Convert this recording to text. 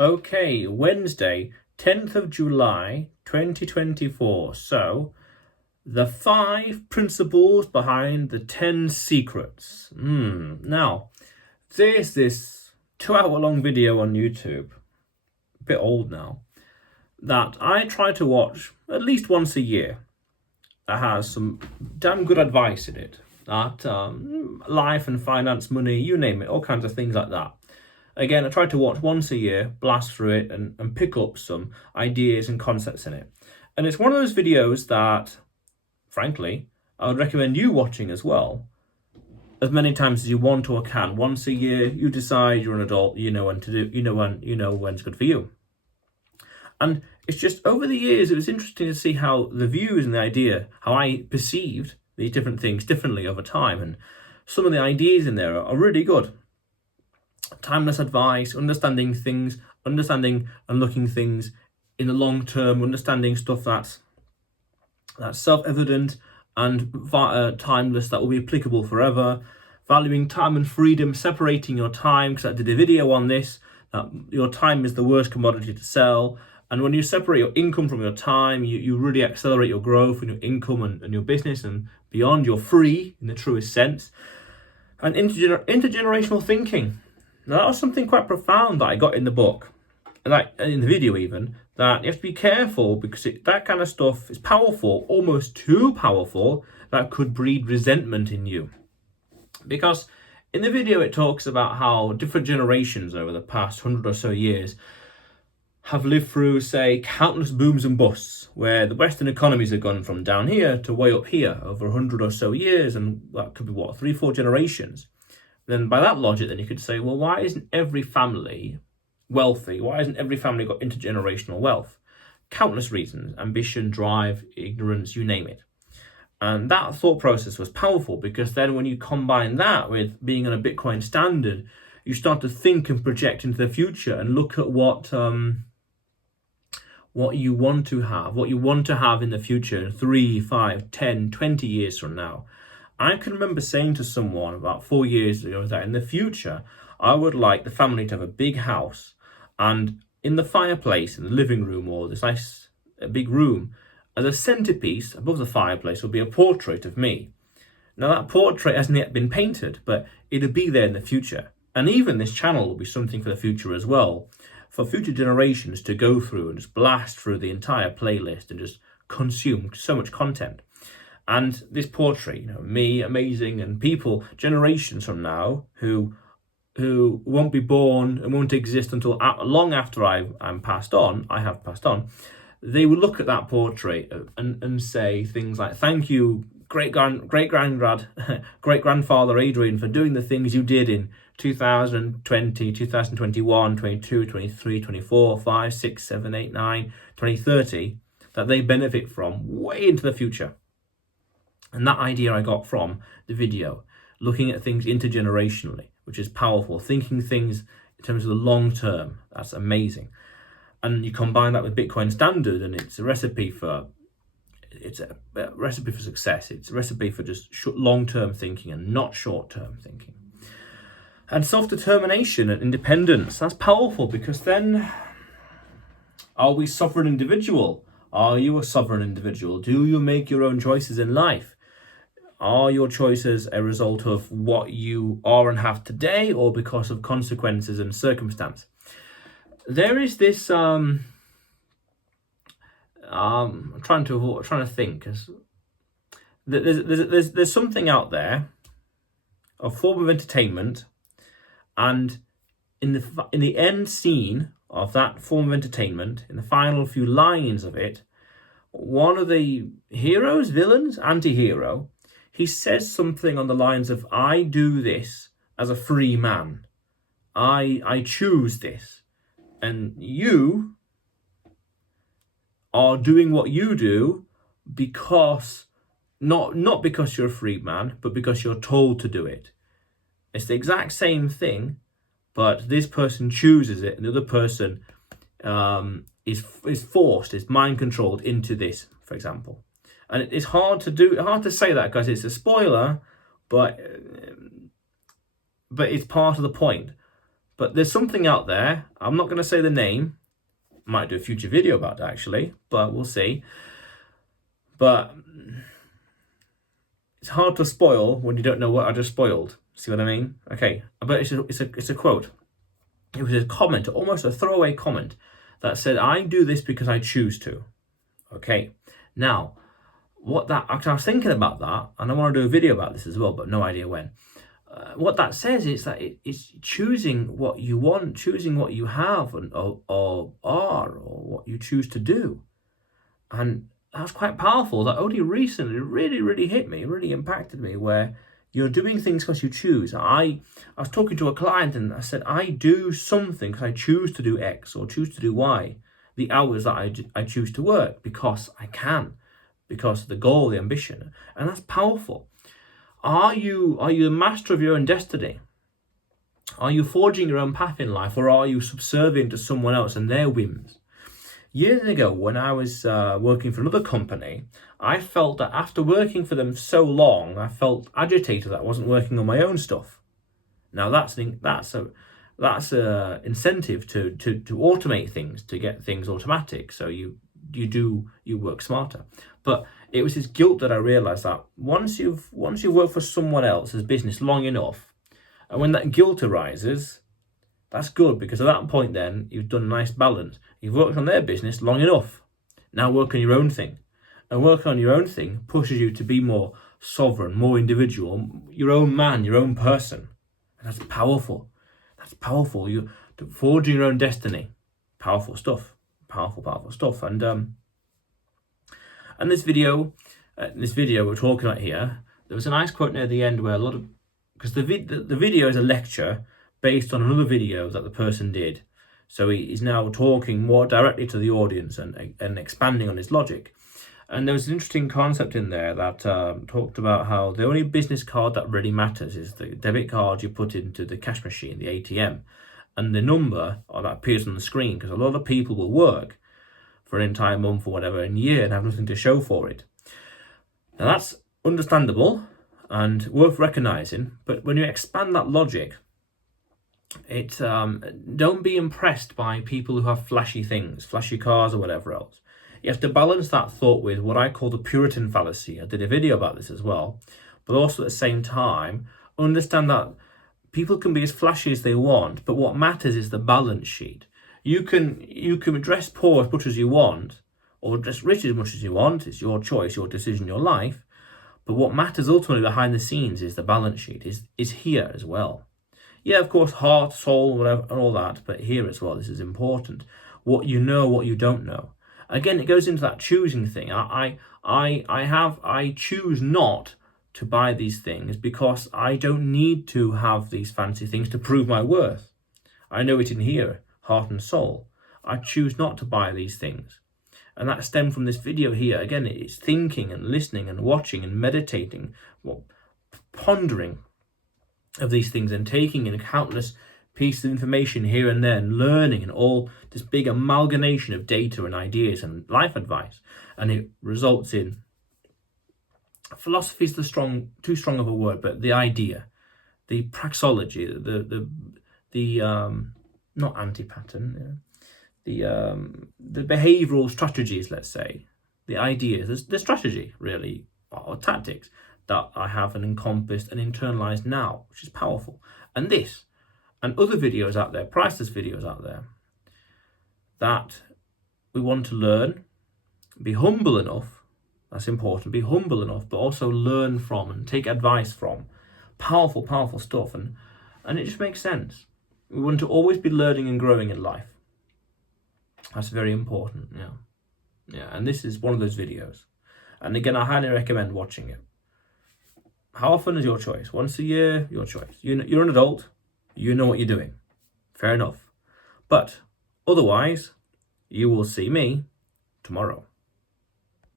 Okay, Wednesday, 10th of July, 2024. So, the 5 principles behind the 10 secrets. Now, there's this 2-hour-long video on YouTube, a bit old now, that I try to watch at least once a year. That has some damn good advice in it. That life and finance, money, you name it, all kinds of things like that. Again, I try to watch once a year, blast through it and pick up some ideas and concepts in it. And it's one of those videos that, frankly, I would recommend you watching as well, as many times as you want or can. Once a year, you decide you're an adult, you know when to do, you know when it's good for you. And it's just over the years, it was interesting to see how the views and the idea, how I perceived these different things differently over time. And some of the ideas in there are really good. Timeless advice, understanding things, understanding and looking things in the long term, understanding stuff that's self-evident and timeless, that will be applicable forever, valuing time and freedom, separating your time, because I did a video on this, that your time is the worst commodity to sell. And when you separate your income from your time, you really accelerate your growth and your income and your business and beyond. You're free in the truest sense. And intergenerational thinking. Now, that was something quite profound that I got in the book, and in the video even, that you have to be careful because that kind of stuff is powerful, almost too powerful, that could breed resentment in you. Because in the video it talks about how different generations over the past 100 or so years have lived through, say, countless booms and busts, where the Western economies have gone from down here to way up here over 100 or so years, and that could be, 3-4 generations. Then by that logic, then you could say, well, why isn't every family wealthy? Why hasn't every family got intergenerational wealth? Countless reasons: ambition, drive, ignorance, you name it. And that thought process was powerful, because then when you combine that with being on a Bitcoin standard, you start to think and project into the future and look at what you want to have in the future 3, 5, 10, 20 years from now. I can remember saying to someone about 4 years ago that in the future, I would like the family to have a big house, and in the fireplace in the living room, or this nice big room, as a centerpiece above the fireplace would be a portrait of me. Now, that portrait hasn't yet been painted, but it'll be there in the future. And even this channel will be something for the future as well, for future generations to go through and just blast through the entire playlist and just consume so much content. And this portrait, me, amazing, and people generations from now who won't be born and won't exist until long after I have passed on, they will look at that portrait and say things like, thank you, great-grandfather Adrian, for doing the things you did in 2020, 2021, 22, 23, 24, 5, 6, 7, 8, 9, 2030, that they benefit from way into the future. And that idea I got from the video, looking at things intergenerationally, which is powerful, thinking things in terms of the long term. That's amazing. And you combine that with Bitcoin Standard, and it's a recipe for success. It's a recipe for just long-term thinking and not short-term thinking. And self-determination and independence, that's powerful, because then, are we sovereign individual? Are you a sovereign individual? Do you make your own choices in life? Are your choices a result of what you are and have today, or because of consequences and circumstance? There is this, I'm trying to think. There's something out there, a form of entertainment, and in the end scene of that form of entertainment, in the final few lines of it, one of the heroes, villains, anti-hero, he says something on the lines of, I do this as a free man. I choose this. And you are doing what you do because, not because you're a free man, but because you're told to do it. It's the exact same thing, but this person chooses it, and the other person is forced, is mind controlled into this, for example. And it's hard to say that because it's a spoiler, but it's part of the point. But there's something out there. I'm not going to say the name. Might do a future video about that actually, but we'll see. But it's hard to spoil when you don't know what I just spoiled. See what I mean? Okay, but it's a quote. It was a comment, almost a throwaway comment, that said, "I do this because I choose to." Okay, now I was thinking about that, and I want to do a video about this as well, but no idea when. What that says is that it's choosing what you want, choosing what you have, or are, or what you choose to do. And that's quite powerful. That only recently really hit me, really impacted me, where you're doing things because you choose. I was talking to a client and I said, I do something because I choose to do X or choose to do Y. The hours that I choose to work because I can, because of the goal, the ambition. And that's powerful. Are you the master of your own destiny? Are you forging your own path in life, or are you subservient to someone else and their whims? Years ago, when I was working for another company, I felt that after working for them so long, I felt agitated that I wasn't working on my own stuff. Now that's a incentive to automate things, to get things automatic. So you work smarter. But it was this guilt that I realized that once you've worked for someone else's business long enough, and when that guilt arises, that's good, because at that point then you've done a nice balance. You've worked on their business long enough. Now work on your own thing. And work on your own thing pushes you to be more sovereign, more individual, your own man, your own person. And that's powerful. That's powerful. You forging your own destiny. Powerful stuff. Powerful stuff. And this video we're talking about here, there was a nice quote near the end where because the video is a lecture based on another video that the person did. So he's now talking more directly to the audience and expanding on his logic. And there was an interesting concept in there that talked about how the only business card that really matters is the debit card you put into the cash machine, the ATM, and the number that appears on the screen, because a lot of people will work for an entire month or whatever in a year and have nothing to show for it. Now that's understandable and worth recognizing, but when you expand that logic, don't be impressed by people who have flashy things, flashy cars or whatever else. You have to balance that thought with what I call the Puritan fallacy. I did a video about this as well, but also at the same time, understand that people can be as flashy as they want, but what matters is the balance sheet. You can dress poor as much as you want, or dress rich as much as you want. It's your choice, your decision, your life. But what matters ultimately behind the scenes is the balance sheet, is here as well. Yeah, of course, heart, soul, whatever, and all that, but here as well, this is important. What you know, what you don't know. Again, it goes into that choosing thing. I choose not to buy these things because I don't need to have these fancy things to prove my worth. I know it in here, heart and soul. I choose not to buy these things. And that stemmed from this video here. Again, it's thinking and listening and watching and meditating, pondering of these things and taking in countless pieces of information here and there and learning and all this big amalgamation of data and ideas and life advice. And it results in, philosophy is too strong of a word, but the idea, the praxology, the not anti-pattern, the behavioral strategies, let's say, the ideas, the strategy really, or tactics that I have encompassed and internalized now, which is powerful. And this and other videos out there, priceless videos out there, that we want to learn, be humble enough, that's important, be humble enough, but also learn from and take advice from. Powerful stuff. And it just makes sense. We want to always be learning and growing in life. That's very important, yeah. And this is one of those videos. And again, I highly recommend watching it. How often is your choice? Once a year, your choice. You're an adult. You know what you're doing. Fair enough. But otherwise, you will see me tomorrow.